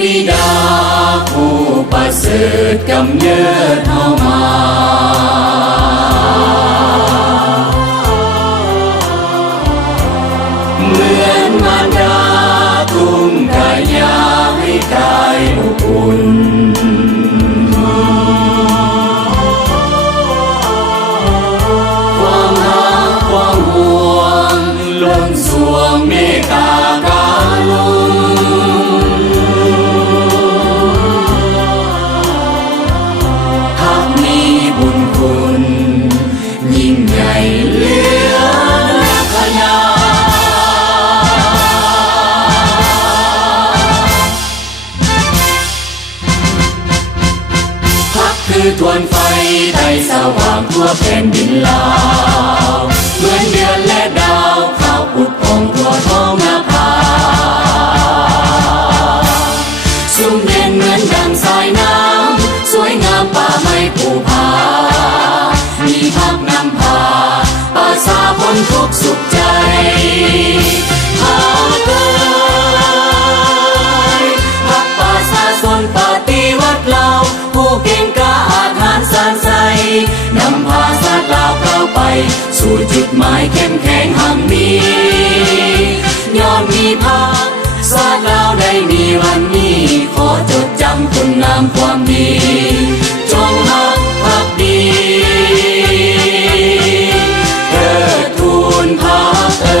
บิดาผู้ประเสริฐกำเนิดเฮามาเหมือนมารดาทุ่งกายาให้กายอบอุ่นความรักความห่วงล้นสวงเมตตากรุณหากมีบุญคุณยิ่งใหญ่เหลือขนาคือทวนไฟไทยสว่างทั่วแผ่นดินลาวเหมือนเดือนและดาวข่าวปุดพองทั่วท้องนภาสุ่มเย็นเหมือนดังสายน้ำสวยงามป่าไม้ภูผามีพักนำพาป่าสาพ้นทุกข์สุขใจหาเกิดพักป่าสาสนปฏิวัติเราผู้เก่งกล้าอาถรรพ์สานใสนำพาชาติลาวก้าวไปสู่จุดหมายเข้มแข็งหั่งนี้ย้อนมีภาคชาติลาวได้มีวันนี้ขอจดจำคุณงามความดีจงรักภักดีเทิดทูนพระเอ๋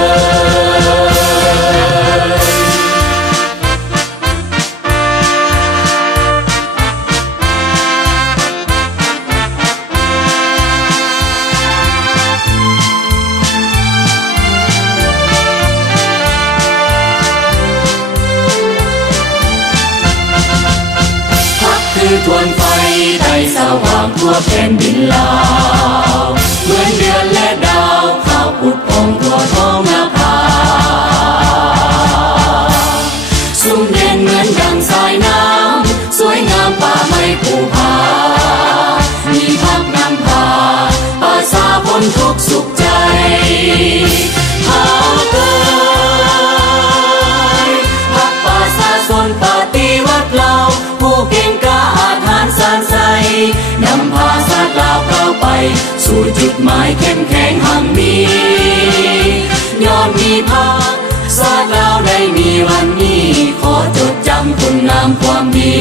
คือทวนไฟไทยสว่างทั่วแผ่นดินลาวเหมือนเดือนและดาวข่าวปุดพองทั่วท้องนภาสุ่มเย็นเหมือนดังสายน้ำสวยงามป่าไม้ภูผามีพักนำพาป่าสาพ้นทุกข์สุขใจหาเกิดพักป่าสาสนปฏิวัติเราผู้เก่งกล้าอาถรรพ์สานใสนำพาชาติลาวก้าวไปสู่จุดหมายเข้มแข็งหั่งนี้ย้อนมีภาคชาติลาวได้มีวันนี้ขอจดจำคุณงามความดี